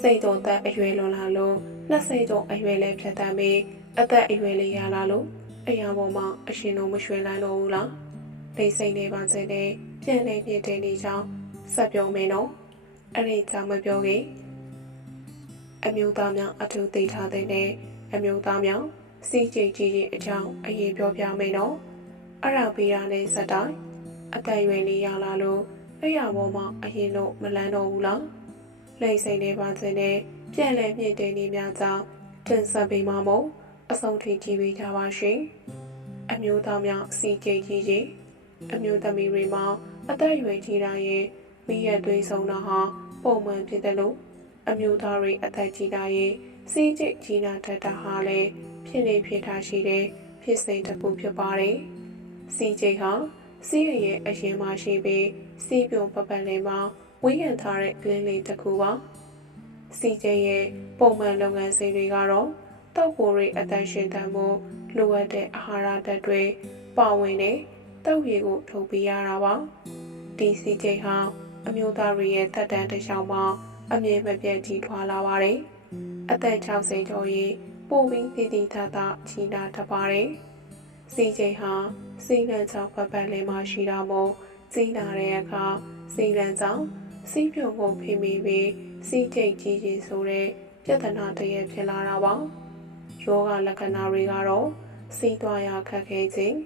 စိတ်တော်သက်အရွယ်လွန်လာလို့နှစ်စိတ်တော်အရွယ်လေးဖြတ်တမ်းပြီးအသက်အရွယ်လေးရလာလို့အရာပေါ်မှာအရှင်တော်မရွှင်လိုက်တော့ဘူးလားလိမ့်စိတ်နေပါစေနဲ့ပြန်နေပြတဲ့နေကြောင်းဆက်ပြောမင်းတော့အဲ့ဒီကြောင့်မပြောခင်အမျိုးသားများအထူးသိထားတဲ့အမျိုးသားများစီးကြိတ်ကြီးရဲ့အကြောင်းအရေးပြောပြမင်းတော့အဲ့ဒါပြီးတာနဲ့စက်တိုင်းအသက်အရွယ်လေးရလာလို့အရာပေါ်မှာအရင်တော့မလန်းတော့ဘူးလား လိမ့်စိန်နေပါစေနဲ့ပြက်လဲမြင့်တင်နေများကြောင့်တင်ဆက်ပေးမှာမို့အဆုံးထိကြည့်ပေးကြပါရှင်အမျိုးသားများစီကြိတ်ကြီးကြီးအမျိုးသမီးတွေမှာအသက်အရွယ်ကြီးတာရဲ့မိရသွေးဆုံးတာဟာပုံမှန်ဖြစ်တယ်လို့အမျိုးသားတွေအသက်ကြီးတာရဲ့စီကြိတ်ကြီးနာတတ်တာဟာလည်းဖြစ်နေဖြစ်တာရှိတဲ့ဖြစ်စဉ်တစ်ခုဖြစ်ပါတယ်စီကြိတ်ဟာစီးရရဲ့အရင်မှရှိပြီးစီးပြုံပပန်လေးမှာ ဝေးရန်ထားတဲ့ကလင်းလေးတစ်ခုပါစီကျဲရဲ့ပုံမှန်လုပ်ငန်းစဉ်တွေကတော့တောက်ပိုရိအသက်ရှင်တန်မှုလိုအပ်တဲ့အာဟာရဓာတ်တွေပါဝင်တဲ့တောက်ရည်ကိုထုတ်ပေးရတာပါဒီစီကျဲဟာအမျိုးသားတွေရဲ့တက်တန်းတစ်လျှောက်မှာအမြဲမပြတ်ကြီးထွားလာပါတယ်အသက်60ကျော်ရေးပိုပြီးတည်တည်ထထချီနာတတ်ပါတယ်စီကျဲဟာစီးလန်ချောင်းပတ်ပတ်လေးမှာရှိတာမို့စီးနာတဲ့အခါစီးလန်ချောင်း စီးပြုံကိုဖိမိပြီးစီးထိတ်ကြီးကြီးဆိုတဲ့ပြဿနာတစ်ရပ်ဖြစ်လာတာပါယောဂလက္ခဏာတွေကတော့စီးသွားရခက်ခဲခြင်း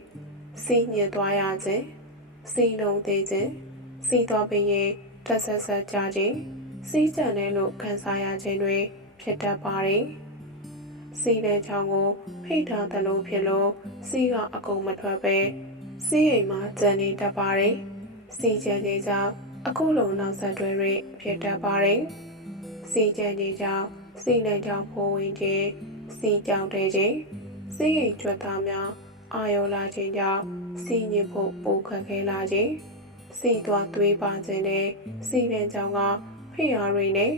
စီးညစ်သွားရခြင်းစီးလုံးသေးခြင်းစီးသွားပြီးရင်တက်ဆက်ဆက်ကြခြင်းစီးကြံတယ်လို့ခံစားရခြင်းတွေဖြစ်တတ်ပါတယ်စီးတဲ့ချောင်းကိုဖိထားသလိုဖြစ်လို့စီးကအကုန်မထွက်ပဲစီးအိမ်မှာကြံနေတတ်ပါတယ်စီးကြံခြင်းကြောင့် အခုလိုနောက်ဆက်တွဲတွေဖြစ်တတ်ပါတယ်။စီကြံနေကြောင်းစီနဲ့ကြောင့်ဖိုးဝင်ခြင်းစီကြောင်တဲ့ခြင်းစီရိတ်ကြွက်သားများအာယောလာခြင်းကြောင့်စီညစ်ဖို့ပိုခက်ခဲလာခြင်းစီသွားသွေးပါခြင်းနဲ့စီတဲ့ကြောင့်ကဖိအားတွေနဲ့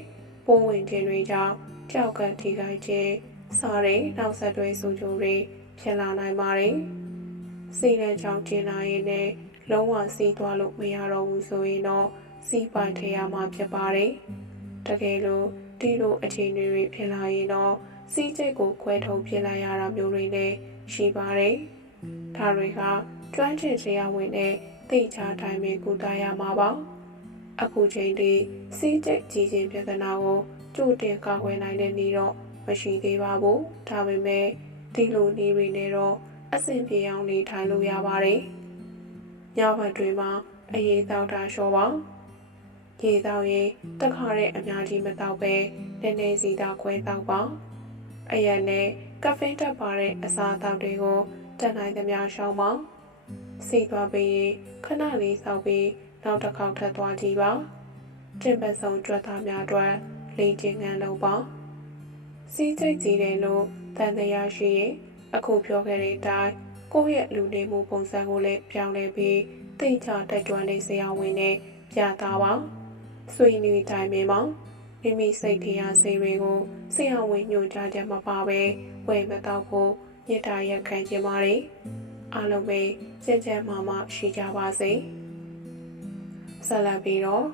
ပိုးဝင်ခြင်းတွေကြောင့်ကြောက်ကထိခိုက်ခြင်းစားတဲ့နောက်ဆက်တွဲဆိုကြတွေဖြစ်လာနိုင်ပါတယ်။စီတဲ့ကြောင့်ကျင်လာရင်လည်း လုံးဝစီးသွားလို့မရတော့ဘူးဆိုရင်တော့စီးပိုင်ထရမှာဖြစ်ပါတယ်။တကယ်လို့ဒီလိုအခြေအနေတွေဖြစ်လာရင်တော့စီးကျိတ်ကိုခွဲထုတ်ပြလိုက်ရတာမျိုးတွေလည်းရှိပါတယ်။ဒါတွေကကျွမ်းကျင်စရာဝင်တဲ့သိချာတိုင်းပဲကုသရမှာပါ။အခုချိန်ထိစီးကျိတ်ကြီးခြင်းပြဿနာကိုကြိုတင်ကာကွယ်နိုင်တဲ့နည်းတော့မရှိသေးပါဘူး။ဒါပေမဲ့ဒီလိုနည်းတွေနဲ့တော့အဆင်ပြေအောင်နေထိုင်လို့ရပါတယ်။ ညဘက်တွေမှာအရေးတောက်တာလျှော့ပါရေတောက်ရင်တခါတဲ့အများကြီးမတောက်ပဲနည်းနည်းစီတောက်ခွဲတောက်ပါအရက်နဲ့ကဖေးတက်ပါတဲ့အစာအသောက်တွေကိုတက်နိုင်သမျှရှောင်ပါစီသွားပြီးရင်ခဏလေးစောက်ပြီးနောက်တစ်ခေါက်ထပ်သွားကြည့်ပါတင်ပတ်ဆုံးကြွက်သားများအတွက်လေ့ကျင့်ခန်းလုပ်ပါစီးစိတ်ကြည့်တယ်လို့တန်တရားရှိရင်အခုပြောခဲ့တဲ့အတိုင်း ကိုယ့်ရဲ့လူနေမှုပုံစံကိုလည်းပြောင်းလဲပြီးတိတ်ချတက်ကြွနေစရာဝင်နဲ့ပြတာပါဆွေနေတိုင်းမှာမိမိစိတ်တရားစိတ်တွေကိုဆရာဝန်ညွှန်ကြားချက်မပါဘဲဝယ်မတော့ဖို့မြစ်တာရက်ခံခြင်းပါတယ်အားလုံးပဲစင်ကြယ်မှမှရှိကြပါစေဆက်လက်ပြီးတော့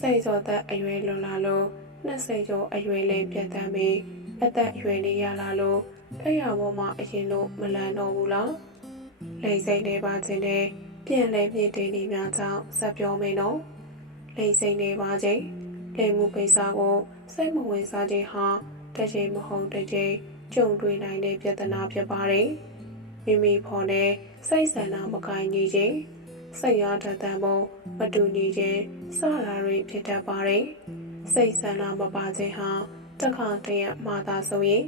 စိတ်ကြောသက်အရွယ်လွန်လာလို့နှစ်စိတ်ကျော်အရွယ်လေးပြတ်တမ်းပြီးအသက်အရွယ်လေးရလာလို့အဲ့ရပေါ်မှာအရင်လို့မလန်တော့ဘူးလား လိမ့်စိတ်နေပါခြင်းနဲ့ပြန်လဲပြည့်တင်နေများကြောင့်ဆက်ပြောမင်းတော့လိမ့်စိတ်နေပါခြင်းလိမ့်မှုကိစ္စကိုစိတ်မဝင်စားခြင်းဟာတစ်ချိန်မဟုတ်တစ်ချိန်ကြုံတွေ့နိုင်တဲ့ပြဿနာဖြစ်ပါတယ်မိမိဖော်တဲ့စိတ်ဆန္ဒမကိုင်းနေခြင်းစိတ်ရတတ်တဲ့ပုံမတူညီခြင်းစတာတွေဖြစ်တတ်ပါတယ်စိတ်ဆန္ဒမပါခြင်းဟာတခါတည်းမှာသာဆိုရင်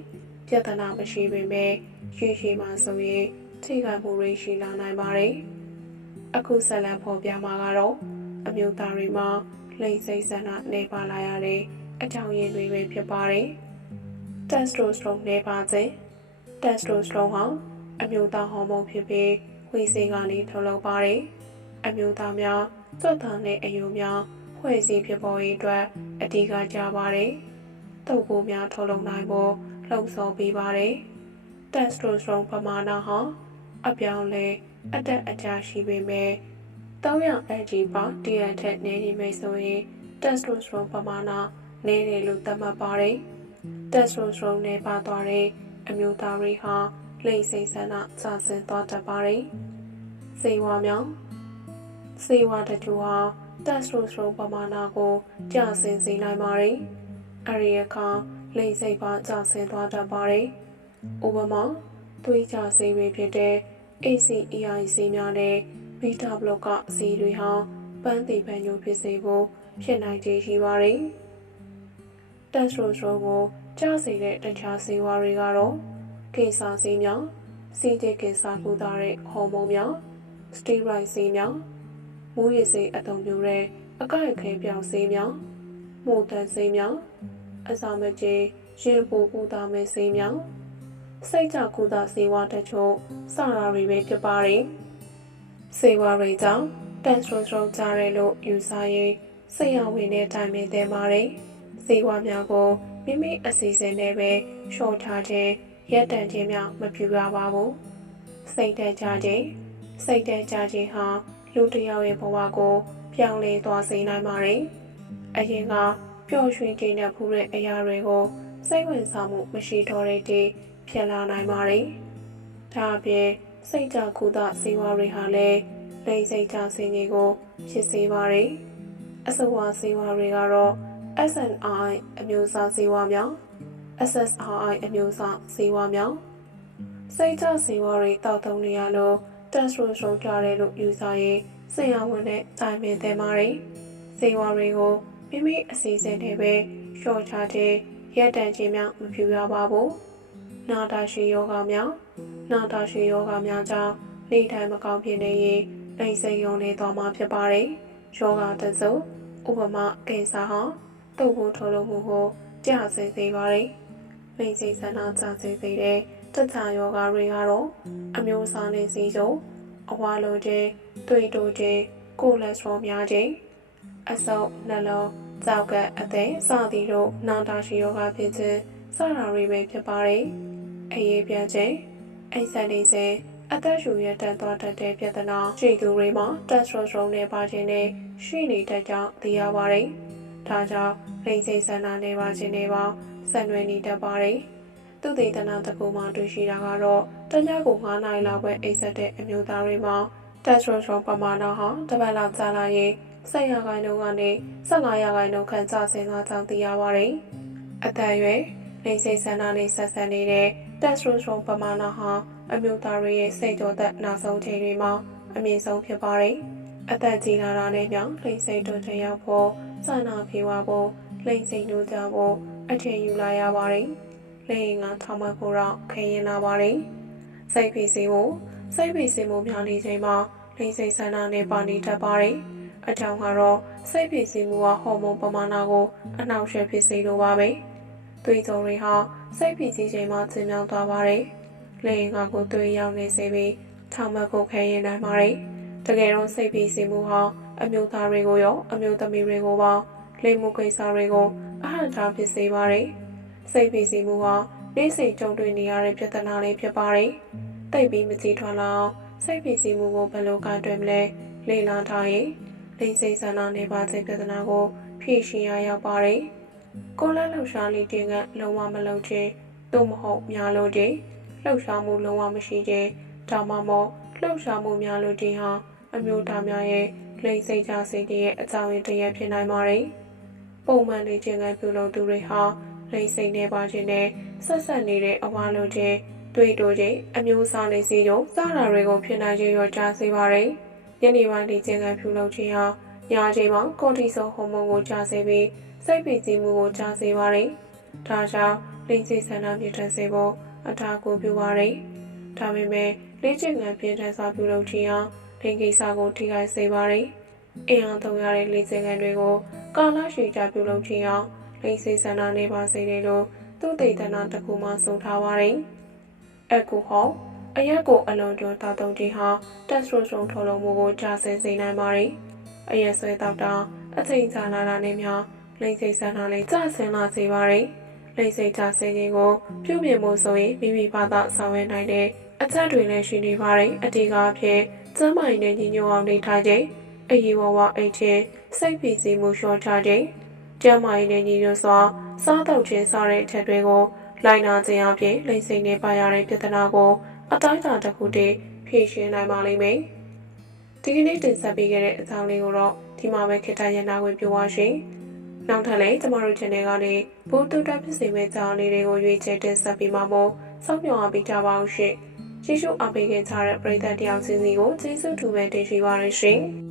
ပြဿနာမရှိပေမဲ့ရွှေရှိမှဆိုရင် ထိခိုက်မှုတွေရှိလာနိုင်ပါတယ်။အခုဆက်လက်ဖော်ပြမှာကတော့အမျိုးသားတွေမှာလိမ့်စိတ်ဆန္ဒနေပါလာရတဲ့အကြောင်းရင်းတွေပဲဖြစ်ပါတယ်။တက်စတိုစထရိုနည်းပါခြင်းတက်စတိုစထရိုဟာအမျိုးသားဟော်မုန်းဖြစ်ပြီးဝေစေကနေထုတ်လုပ်ပါတယ်အမျိုးသားများသွက်သားနဲ့အယိုများဖွဲ့စည်းဖြစ်ပေါ်ရေးအတွက်အဓိကကြပါတယ်တုပ်ပိုးများထုတ်လုပ်နိုင်ဖို့လှုံ့ဆော်ပေးပါတယ်တက်စတိုစထရိုပမာဏဟာ အပြောင်းလဲအတက်အကျရှိပေမဲ့300 mg ပါတရထက်နည်းနေမယ်ဆိုရင်တက်စတိုစထရိုပမာဏနည်းတယ်လို့သတ်မှတ်ပါတယ်။တက်စတိုစထရိုနဲ့ပါသွားတဲ့အမျိုးသားတွေဟာလိမ့်စိတ်ဆန္ဒကျဆင်းသွားတတ်ပါတယ်။စေဝါမြောင်စေဝါတချို့ဟာတက်စတိုစထရိုပမာဏကိုကျဆင်းစေနိုင်ပါတယ်။အရိယခါလိမ့်စိတ်ပါကျဆင်းသွားတတ်ပါတယ်။ဥပမာ သွေးကြဆေးတွေဖြစ်တဲ့ ACEI ဆေးများနဲ့ beta block ကဆေးတွေဟာပန်းတည်ပန်းညိုဖြစ်စေဖို့ဖြစ်နိုင်ခြေရှိပါတယ်။တက်စထရိုစထရိုကိုကျစေတဲ့တခြားဆေးဝါးတွေကတော့ကင်ဆာဆေးများ၊စီးကျကင်ဆာကုသတဲ့ဟော်မုန်းများ၊စတီရိုက်ဆေးများ၊မူးယစ်ဆေးအသုံးပြုတဲ့အကိုက်ခဲပြောင်ဆေးများ၊မှုတန်ဆေးများ၊အစာမကြေရင်ပူကုသမဲ့ဆေးများ၊ စိတ်ကြကုသဆေးဝါးတချို့စတာတွေပဲဖြစ်ပါတယ်။ဆေးဝါးတွေကြောင့်တက်စထရိုစထရိုကြတယ်လို့ယူဆရင်စိတ်ရဝင်တဲ့အတိုင်းပဲသင်ပါတယ်။ဆေးဝါးများကိုမိမိအစီအစဉ်နဲ့ပဲရှော့ထားခြင်းရက်တန်ခြင်းများမပြုရပါဘူး။စိတ်တက်ကြခြင်းစိတ်တက်ကြခြင်းဟာလူတစ်ယောက်ရဲ့ဘဝကိုပြောင်းလဲသွားစေနိုင်ပါတယ်။အရင်ကပျော်ရွှင်ခြင်းနဲ့ဖူးတဲ့အရာတွေကိုစိတ်ဝင်စားမှုမရှိတော့တဲ့တည်း ဖြစ်လာနိုင်ပါတယ်။ဒါအပြင်စိတ်ကြကုသစေဝါတွေဟာလည်းလိမ့်စိတ်ကြစင်ကြီးကို ဖြစ်စေပါတယ်။အဆိုဝါစေဝါတွေကတော့ SNI အမျိုးအစားစေဝါများ SSRI အမျိုးအစားစေဝါများစိတ်ကြစေဝါတွေတောက်သုံးနေရလို့တက်စထရိုစထရိုကြတယ်လို့ယူဆရင်စေရဝင်တဲ့တိုင်ပင်သင်ပါတယ်။စေဝါတွေကိုမိမိအစီအစဉ်နဲ့ပဲလျှော့ချခြင်းရက်တန်ခြင်းများမပြုရပါဘူး။ နာတာရှိယောဂများနာတာရှိယောဂများကြောင့်နေထိုင်မကောင်းဖြစ်နေရင်လိမ့်စိန်ရုံနေသွားမှာဖြစ်ပါတယ်။ယောဂတစုဥပမာကင်ဆာဟာတုပ်ဖို့ထုတ်လုပ်မှုကိုကြာစေစေပါတယ်။လိမ့်စိန်ဆန္ဒကြာစေစေတဲ့တခြားယောဂတွေကတော့အမျိုးအစားနဲ့စီစုံအဝါလိုခြင်းတွေ့တိုးခြင်းကိုလက်စထရောများခြင်းအဆုပ်နှလုံးကြောက်ကအသေးစသည်တို့နာတာရှိယောဂဖြစ်ခြင်းစတာတွေပဲဖြစ်ပါတယ်။ အရေးပြခြင်းအိဆက်နေစေအသက်ရှူရတန်သွားတတ်တဲ့ပြဿနာရှိသူတွေမှာတက်စထရိုစထရိုနဲ့ပါခြင်းနဲ့ရှိနေတတ်ကြောင်းသိရပါတယ်။ဒါကြောင့်လိင်စိတ်ဆန္ဒနဲ့ပါခြင်းတွေပါဆက်နွယ်နေတတ်ပါတယ်။သူသေတနာတကူမှတွေ့ရှိတာကတော့တညကို9နိုင်လောက်ပဲအိဆက်တဲ့အမျိုးသားတွေမှာတက်စထရိုစထရိုပမာဏဟာတပတ်လောက်ကြာလာရင်ဆက်ရခိုင်နှုန်းကနေ15ရာခိုင်နှုန်းခန့်ကျဆင်းသွားကြောင်းသိရပါတယ်။အသက်အရွယ်လိင်စိတ်ဆန္ဒနဲ့ဆက်ဆက်နေတဲ့ တက်စထရိုစထရိုပမာဏဟာအမျိုးသားတွေရဲ့စိတ်တော်သက်နောက်ဆုံးချိန်တွေမှာအမြင့်ဆုံးဖြစ်ပါတယ်။အသက်ကြီးလာတာနဲ့ကြောင့်လိင်စိတ်တော်ချရောက်ဖို့စနာပြေဝဖို့လိင်စိတ်တို့ကြဖို့အထင်ယူလာရပါတယ်။လိင်ကထောင်မဖို့တော့ခရင်လာပါတယ်။စိတ်ဖိစီမှုစိတ်ဖိစီမှုများနေချိန်မှာလိင်စိတ်ဆန္ဒနဲ့ပါနေတတ်ပါတယ်။အကြောင်းကတော့စိတ်ဖိစီမှုကဟော်မုန်းပမာဏကိုအနှောက်အယှက်ဖြစ်စေလိုပါပဲ။ သွေးကြောတွေဟာစိတ်ဖိစီချိန်မှာကျဉ်းမြောင်းသွားပါတယ်။လေရင်ကကိုသွေးရောက်နေစေပြီးထောင်မကိုခဲရင်နိုင်ပါတယ်။တကယ်တော့စိတ်ဖိစီမှုဟာအမျိုးသားတွေကိုရောအမျိုးသမီးတွေကိုပါလိမ်မှုကိစ္စတွေကိုအဟန့်ထားဖြစ်စေပါတယ်။စိတ်ဖိစီမှုဟာနေ့စဉ်ကြုံတွေ့နေရတဲ့ပြဿနာလေးဖြစ်ပါတယ်။တိတ်ပြီးမကြည့်ထွားလောက်စိတ်ဖိစီမှုကိုဘယ်လိုကတွယ်မလဲလေ့လာထားရင်လိမ်စိတ်ဆန္ဒနေပါတဲ့ပြဿနာကိုဖြေရှင်းရရောက်ပါတယ်။ ကိုယ်လက်လှုပ်ရှားလေးတင်ကလုံးဝမလုပ်ခြင်းသို့မဟုတ်များလို့ခြင်းလှုပ်ရှားမှုလုံးဝမရှိခြင်းဒါမှမဟုတ်လှုပ်ရှားမှုများလို့ခြင်းဟာအမျိုးသားများရဲ့လိမ်စိတ်ကြစိတ်ရဲ့အကြောင်းရင်းတစ်ရပ်ဖြစ်နိုင်ပါတယ်။ပုံမှန်နေခြင်းကပြုလုပ်သူတွေဟာလိမ်စိတ်နေပါခြင်းနဲ့ဆက်ဆက်နေတဲ့အဝါလိုခြင်းတွေ့တိုခြင်းအမျိုးအစားနေစီရုံစတာတွေကိုဖြစ်နိုင်ခြင်းရောကြားစေပါတယ်။ညနေပိုင်းဒီခြင်းကပြုလုပ်ခြင်းဟာညချိန်မှာကော်တီဆိုဟော်မုန်းကိုကြားစေပြီး စိတ်ပီစီမှုကိုကြားစေပါတယ်။ဒါကြောင့်လိမ်စိတ်ဆန္ဒပြည့်ထန်စေဖို့အထာကိုပြုပါတယ်။ဒါပေမဲ့လေ့ကျင့်ခန်းပြင်းထန်စွာပြုလုပ်ခြင်းဟာဒိန်ကိစ္စကိုထိခိုက်စေပါတယ်။အင်အားသုံးရတဲ့လေ့ကျင့်ခန်းတွေကိုကာလရှည်ကြာပြုလုပ်ခြင်းဟာလိမ်စိတ်ဆန္ဒနေပါစေတယ်လို့သူ့ဒေသနာတစ်ခုမှဆုံးထားပါတယ်။အကူဟောအရက်ကိုအလွန်ကျော်တောက်တုံကြီးဟာတက်စထရိုစတုန်ထုတ်လုပ်မှုကိုကြာဆင်းစေနိုင်ပါတယ်။အရက်ဆွဲတောက်တာအချိန်ကြာလာတာနဲ့များ လိမ့်စိတ်ဆန္ဒလေးကြာဆင်းလာစေပါတယ်။လိမ့်စိတ်ကြာဆင်းခြင်းကိုပြုပြင်မှုဆိုရင်မိမိဘာသာဆောင်ရွက်နိုင်တဲ့အချက်တွေလည်းရှိနေပါတယ်။အတိကအဖြစ်ကျမ်းမာရေးနဲ့ညီညွတ်အောင်နေထိုင်ခြင်းအရေးဝဝအိတ်ခြင်းစိတ်ဖိစီးမှုလျှော့ချခြင်းကျမ်းမာရေးနဲ့ညီညွတ်စွာစားတောက်ခြင်းစတဲ့အချက်တွေကိုလိုက်နာခြင်းအပြင်လိမ့်စိတ်နေပါရတဲ့ပြဿနာကိုအတိုင်းအတာတစ်ခုတည်းဖြေရှင်းနိုင်ပါလိမ့်မယ်။ဒီကနေ့တင်ဆက်ပေးခဲ့တဲ့အကြောင်းလေးကိုတော့ဒီမှာပဲခေတ္တရနာဝင်ပြောပါရှင်။ နောက်ထပ်လည်းကျမတို့ channel ကနေဘိုးတူတာဖြစ်စေမယ့်ကြောင်းလေးတွေကိုရွေးချယ်တင်ဆက်ပေးမှာမို့စောင့်မျှော်အားပေးကြပါအောင်ရှင်။ကျေးဇူးအားပေးခဲ့ကြတဲ့ပရိသတ်တယောက်စီစီကိုကျေးဇူးတူပဲတင်ရှိပါရရှင်။